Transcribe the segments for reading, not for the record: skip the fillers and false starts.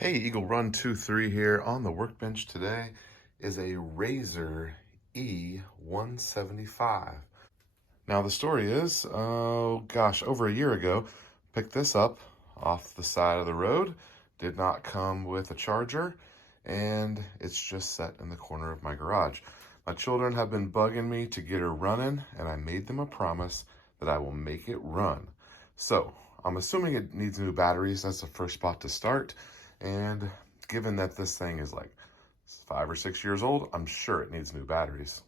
Hey, Eagle Run 23 here. On the workbench today is a Razor E175. Now the story is, oh gosh, over a year ago, picked this up off the side of the road. Did not come with a charger, and it's just set in the corner of my garage. My children have been bugging me to get her running, and I made them a promise that I will make it run. So I'm assuming it needs new batteries. That's the first spot to start. And given that this thing is like 5 or 6 years old, I'm sure it needs new batteries.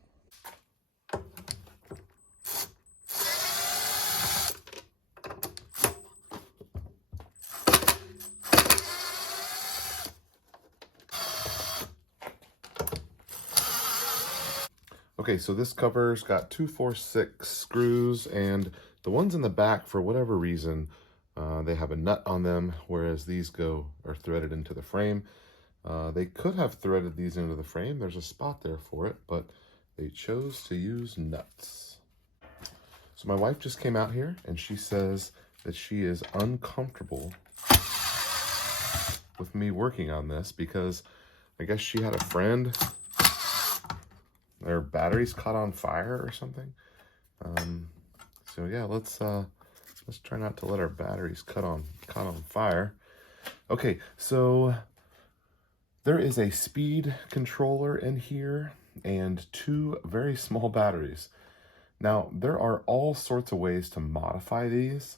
Okay, so this cover's got 246 screws, and the ones in the back, for whatever reason, they have a nut on them, whereas these are threaded into the frame. They could have threaded these into the frame. There's a spot there for it, but they chose to use nuts. So my wife just came out here, and she says that she is uncomfortable with me working on this because I guess she had a friend, their batteries caught on fire or something. So yeah, let's try not to let our batteries caught on fire. Okay, so there is a speed controller in here and 2 very small batteries. Now, there are all sorts of ways to modify these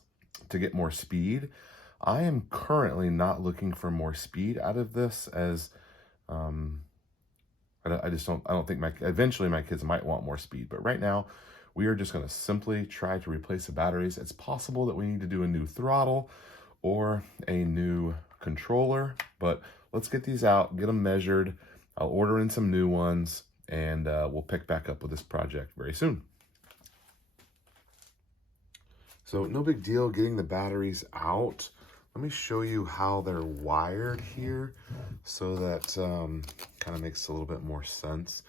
to get more speed. I am currently not looking for more speed out of this, as I don't think eventually my kids might want more speed, but right now we are just going to simply try to replace the batteries. It's possible that we need to do a new throttle or a new controller, but let's get these out, get them measured. I'll order in some new ones, and we'll pick back up with this project very soon. So no big deal getting the batteries out. Let me show you how they're wired here so that kind of makes a little bit more sense.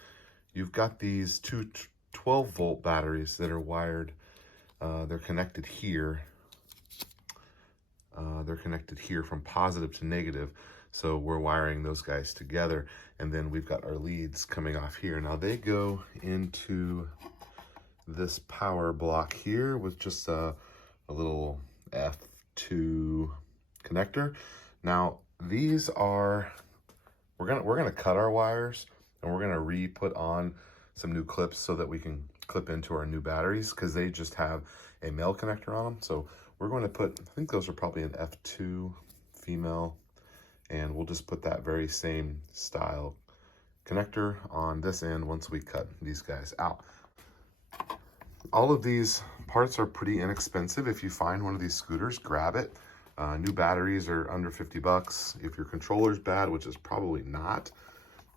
You've got these 2 12-volt batteries that are wired. They're connected here. They're connected here from positive to negative. So we're wiring those guys together. And then we've got our leads coming off here. Now they go into this power block here with just a little F2 connector. Now these are, we're gonna cut our wires, and we're gonna re-put on some new clips so that we can clip into our new batteries, because they just have a male connector on them. So we're going to put, I think those are probably an F2 female, and we'll just put that very same style connector on this end once we cut these guys out. All of these parts are pretty inexpensive. If you find one of these scooters, grab it. New batteries are under 50 bucks. If your controller's bad, which is probably not,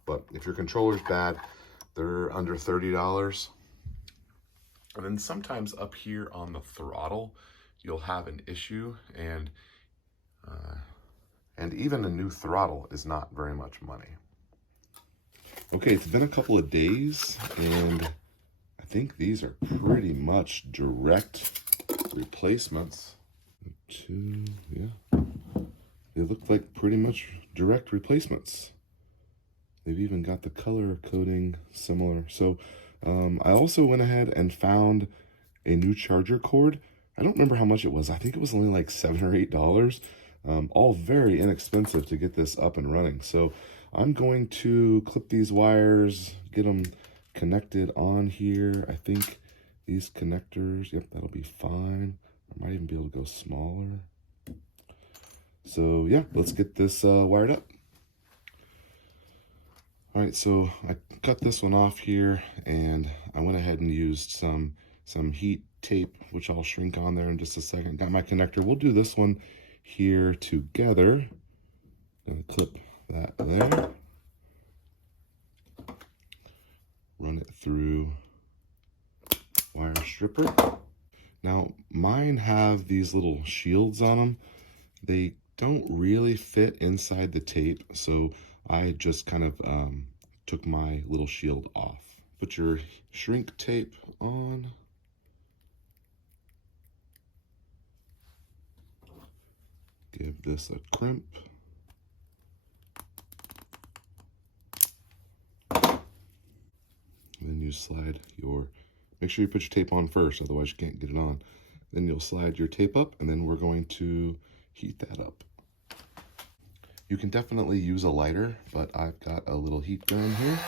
but if your controller's bad, they're under $30. And then sometimes up here on the throttle, you'll have an issue, and even a new throttle is not very much money. Okay, it's been a couple of days, and I think these are pretty much direct replacements. Yeah, they look like pretty much direct replacements. They've even got the color coding similar. So I also went ahead and found a new charger cord. I don't remember how much it was. I think it was only like $7 or $8. All very inexpensive to get this up and running. So I'm going to clip these wires, get them connected on here. I think these connectors, yep, that'll be fine. I might even be able to go smaller. So yeah, let's get this wired up. All right, so I cut this one off here, and I went ahead and used some heat tape, which I'll shrink on there in just a second. Got my connector. We'll do this one here together. Gonna clip that there. Run it through wire stripper. Now, mine have these little shields on them. They don't really fit inside the tape, so I just kind of took my little shield off. Put your shrink tape on. Give this a crimp. you slide make sure you put your tape on first, otherwise you can't get it on. Then you'll slide your tape up, and then we're going to heat that up. You can definitely use a lighter, but I've got a little heat gun here.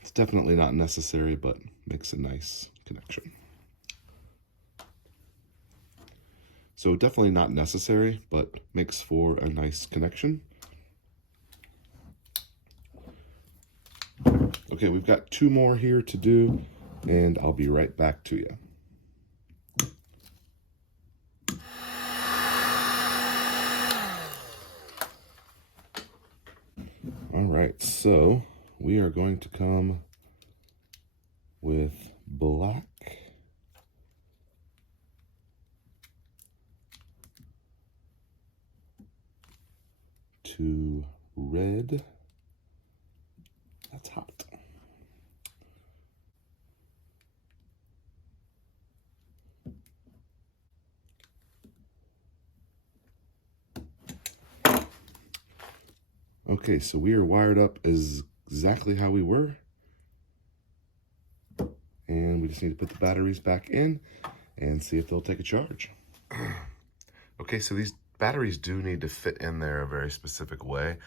It's definitely not necessary, but makes a nice connection. So definitely not necessary, but makes for a nice connection. Okay, we've got 2 more here to do, and I'll be right back to you. All right, so we are going to come with black, to red. That's hot. Okay, so we are wired up exactly how we were. And we just need to put the batteries back in and see if they'll take a charge. Okay, so these batteries do need to fit in there a very specific way.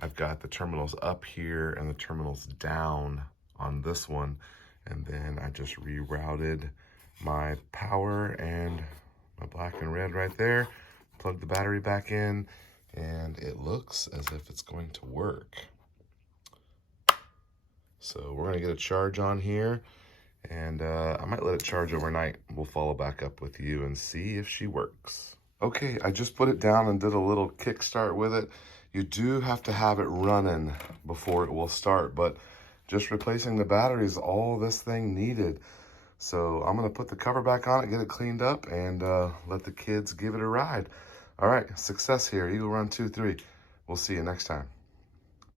I've got the terminals up here and the terminals down on this one. And then I just rerouted my power and my black and red right there. Plug the battery back in, and it looks as if it's going to work. So we're gonna get a charge on here, and I might let it charge overnight. We'll follow back up with you and see if she works. Okay, I just put it down and did a little kickstart with it. You do have to have it running before it will start, but just replacing the battery is all this thing needed. So I'm gonna put the cover back on it, get it cleaned up, and let the kids give it a ride. All right, success here. Eagle Run 2-3. We'll see you next time.